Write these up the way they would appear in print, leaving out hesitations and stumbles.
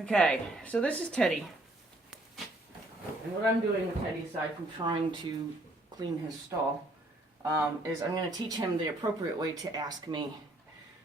Okay, so this is Teddy. And what I'm doing with Teddy, aside from trying to clean his stall, is I'm going to teach him the appropriate way to ask me.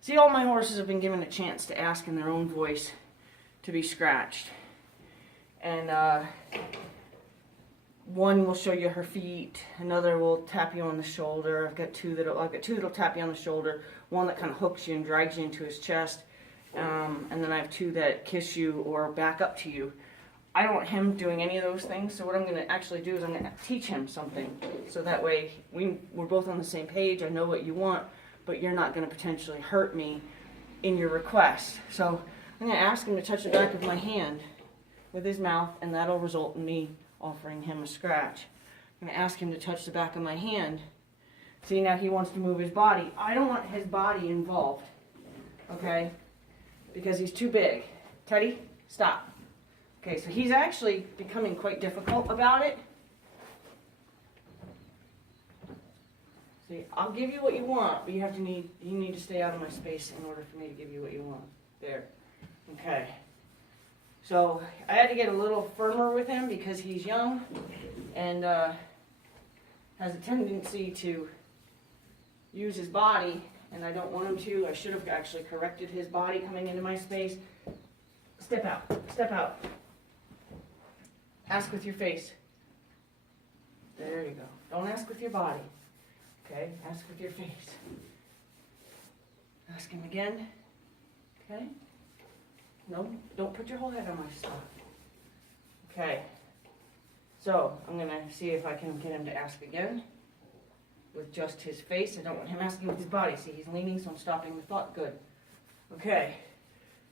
See, all my horses have been given a chance to ask in their own voice to be scratched. And one will show you her feet, another will tap you on the shoulder. I've got two that'll tap you on the shoulder, one that kind of hooks you and drags you into his chest, and then I have two that kiss you or back up to you. I don't want him doing any of those things, so what I'm going to actually do is I'm going to teach him something, so that way we're both on the same page. I know what you want, but you're not going to potentially hurt me in your request. So I'm going to ask him to touch the back of my hand with his mouth, and that'll result in me offering him a scratch. I'm going to ask him to touch the back of my hand. See, now he wants to move his body. I don't want his body involved, okay? Because he's too big. Teddy, stop. Okay, so he's actually becoming quite difficult about it. See, I'll give you what you want, but you need to stay out of my space in order for me to give you what you want. There. Okay. So I had to get a little firmer with him because he's young and has a tendency to use his body, and I don't want him to. I should have actually corrected his body coming into my space. Step out. Step out. Ask with your face. There you go. Don't ask with your body. Okay? Ask with your face. Ask him again. Okay? No, don't put your whole head on my stuff. Okay. So, I'm going to see if I can get him to ask again with just his face. I don't want him asking with his body. See, he's leaning, so I'm stopping the thought. Good. Okay.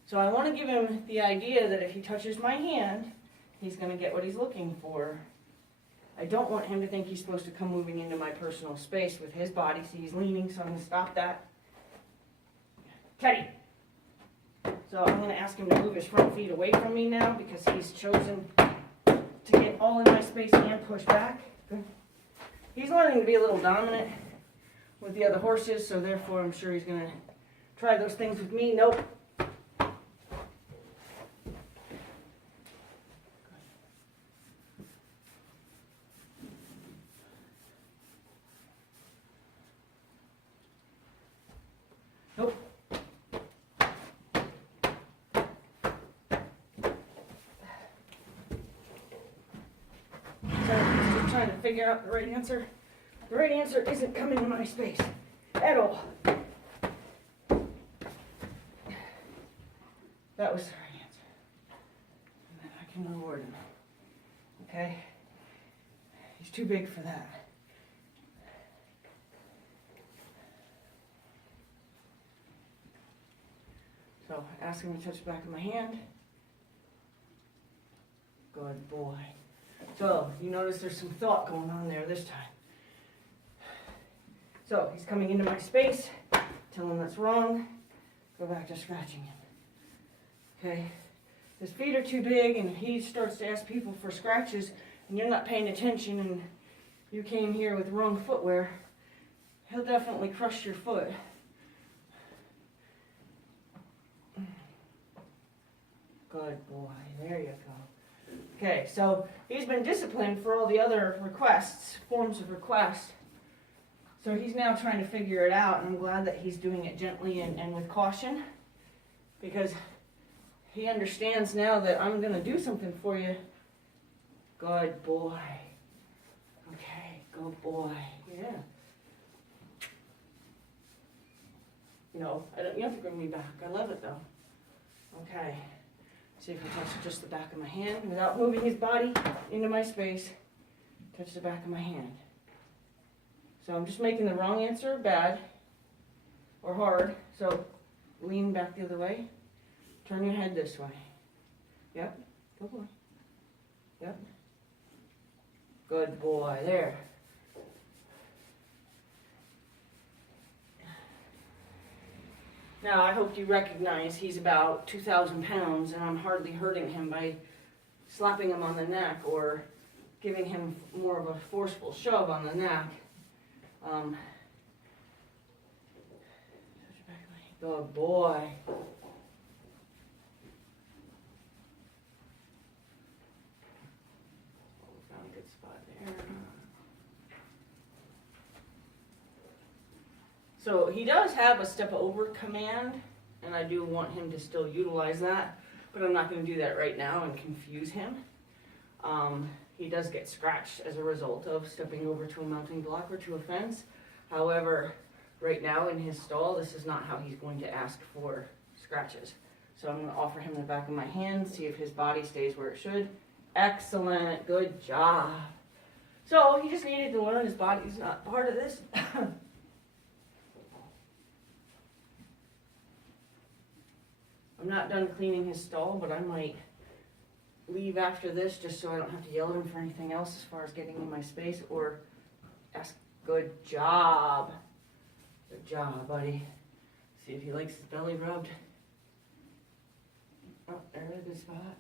So I want to give him the idea that if he touches my hand, he's going to get what he's looking for. I don't want him to think he's supposed to come moving into my personal space with his body. See, he's leaning, so I'm going to stop that. Teddy. So I'm going to ask him to move his front feet away from me now because he's chosen to get all in my space and push back. Good. He's learning to be a little dominant with the other horses, so therefore I'm sure he's going to try those things with me. Nope. Nope. Just trying to figure out the right answer. The right answer isn't coming in my space at all. That was the right answer. And then I can reward him. Okay? He's too big for that. So, ask him to touch the back of my hand. Good boy. So, you notice there's some thought going on there this time. So, he's coming into my space. Tell him that's wrong. Go back to scratching him. Okay? His feet are too big and he starts to ask people for scratches and you're not paying attention and you came here with wrong footwear. He'll definitely crush your foot. Good boy. There you go. Okay, so he's been disciplined for all the other forms of requests. So he's now trying to figure it out, and I'm glad that he's doing it gently and with caution, because he understands now that I'm going to do something for you. Good boy. Okay, good boy. Yeah. No, you don't have to bring me back. I love it, though. Okay. See if I touch just the back of my hand without moving his body into my space. Touch the back of my hand. So I'm just making the wrong answer bad or hard. So lean back the other way. Turn your head this way. Yep. Good boy. Yep. Good boy. There. Now, I hope you recognize he's about 2,000 pounds, and I'm hardly hurting him by slapping him on the neck or giving him more of a forceful shove on the neck. Good boy. So he does have a step over command, and I do want him to still utilize that, but I'm not going to do that right now and confuse him. He does get scratched as a result of stepping over to a mounting block or to a fence. However, right now in his stall, this is not how he's going to ask for scratches. So I'm going to offer him the back of my hand, see if his body stays where it should. Excellent, good job. So he just needed to learn his body's not part of this. I'm not done cleaning his stall, but I might leave after this just so I don't have to yell at him for anything else as far as getting in my space, or ask, good job. Good job, buddy. See if he likes his belly rubbed. Oh, there's a good spot.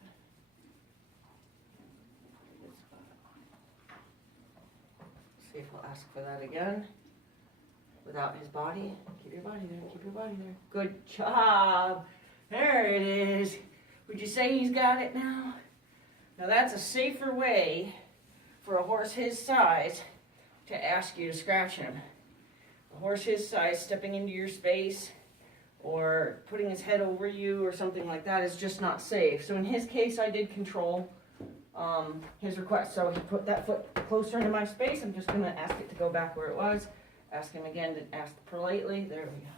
Good spot. See if he'll ask for that again. Without his body. Keep your body there, keep your body there. Good job. There it is. Would you say he's got it now? Now that's a safer way for a horse his size to ask you to scratch him. A horse his size stepping into your space or putting his head over you or something like that is just not safe. So in his case, I did control his request. So he put that foot closer into my space. I'm just going to ask it to go back where it was. Ask him again to ask politely. There we go.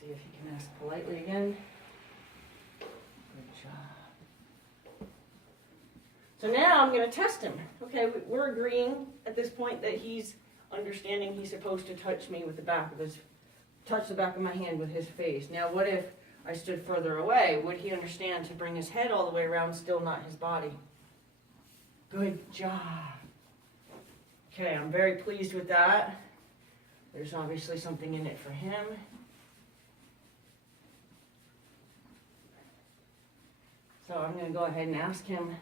See if he can ask politely again. Good job. So now I'm going to test him. Okay, we're agreeing at this point that he's understanding he's supposed to touch me with the back of his, touch the back of my hand with his face. Now what if I stood further away? Would he understand to bring his head all the way around, still not his body? Good job. Okay, I'm very pleased with that. There's obviously something in it for him. So I'm going to go ahead and ask him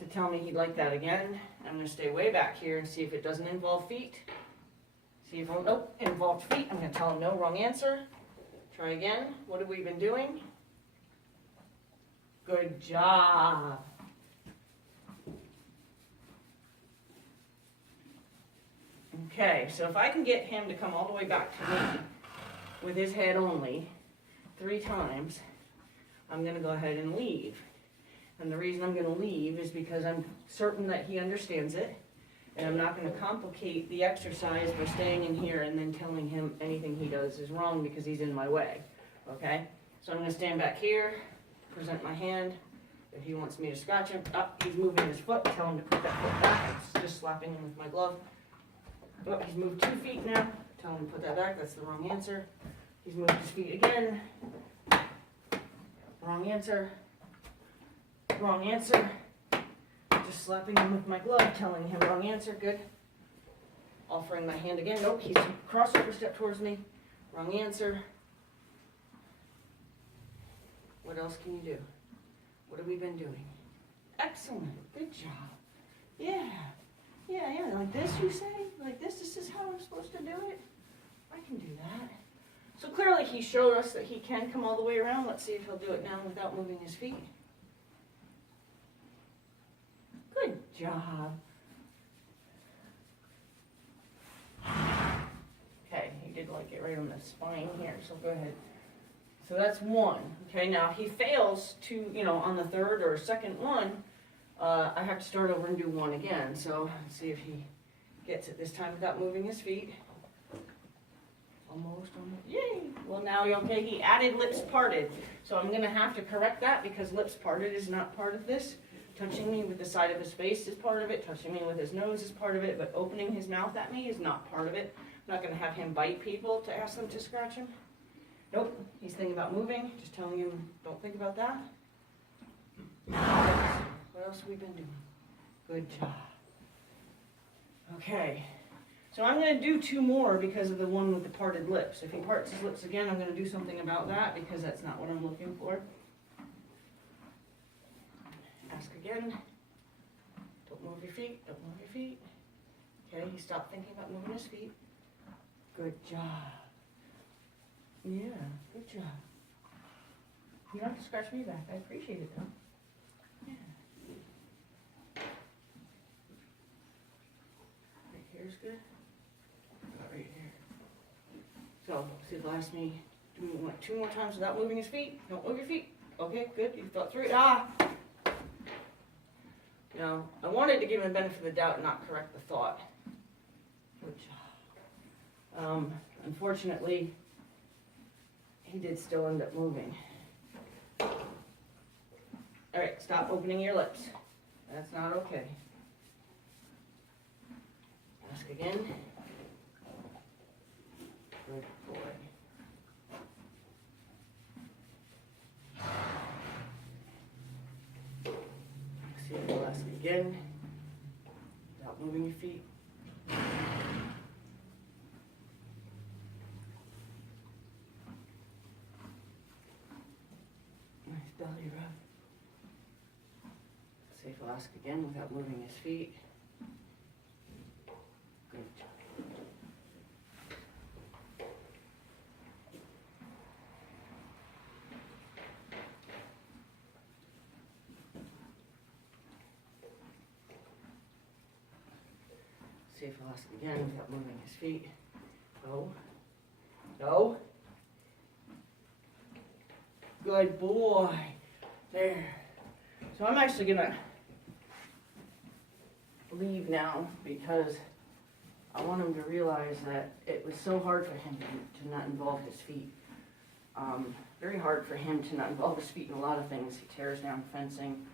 to tell me he'd like that again. I'm going to stay way back here and see if it doesn't involve feet. See if, nope, involved feet. I'm going to tell him no, wrong answer. Try again. What have we been doing? Good job. Okay, so if I can get him to come all the way back to me with his head only 3 times, I'm going to go ahead and leave. And the reason I'm going to leave is because I'm certain that he understands it, and I'm not going to complicate the exercise by staying in here and then telling him anything he does is wrong because he's in my way. Okay? So I'm going to stand back here, present my hand. If he wants me to scratch him, he's moving his foot, tell him to put that foot back. I'm just slapping him with my glove. Oh, he's moved 2 feet now. Tell him to put that back. That's the wrong answer. He's moved his feet again. Wrong answer. Wrong answer. Just slapping him with my glove, telling him wrong answer. Good. Offering my hand again. Nope, he's crossover step towards me. Wrong answer. What else can you do? What have we been doing? Excellent. Good job. Yeah. Yeah, yeah. Like this, you say? Like this is how I'm supposed to do it? I can do that. So clearly he showed us that he can come all the way around. Let's see if he'll do it now without moving his feet. Good job. Okay, he did like it right on the spine here, so go ahead. So that's 1. Okay, now if he fails to, on the 3rd or 2nd one, I have to start over and do 1 again. So let's see if he gets it this time without moving his feet. Almost. Yay! Well, now, okay, he added lips parted. So I'm going to have to correct that because lips parted is not part of this. Touching me with the side of his face is part of it. Touching me with his nose is part of it. But opening his mouth at me is not part of it. I'm not going to have him bite people to ask them to scratch him. Nope. He's thinking about moving. Just telling him, don't think about that. What else have we been doing? Good job. Okay. So I'm going to do 2 more because of the one with the parted lips. If he parts his lips again, I'm going to do something about that because that's not what I'm looking for. Ask again. Don't move your feet. Don't move your feet. Okay, he stopped thinking about moving his feet. Good job. Yeah, good job. You don't have to scratch me back. I appreciate it though. Yeah. Right here's good. About right here. So, see, it'll ask me, do we want 2 more times without moving his feet? Don't move your feet. Okay, good. You thought through it. Ah! Now, I wanted to give him the benefit of the doubt and not correct the thought. Which, unfortunately, he did still end up moving. Alright, stop opening your lips. That's not okay. Ask again. Good boy. See if he'll ask again. Without moving your feet. Nice belly rub. See if he'll ask again without moving his feet. Good job. See if he'll ask again without moving his feet. No. No. Good boy. There. So I'm actually gonna leave now because I want him to realize that it was so hard for him to not involve his feet. Very hard for him to not involve his feet in a lot of things. He tears down fencing.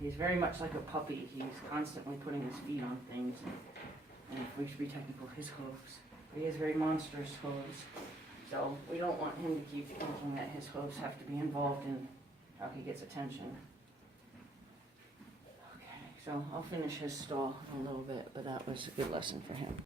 He's very much like a puppy. He's constantly putting his feet on things. And if we should be technical, his hooves. But he has very monstrous hooves. So we don't want him to keep thinking that his hooves have to be involved in how he gets attention. Okay, so I'll finish his stall in a little bit, but that was a good lesson for him.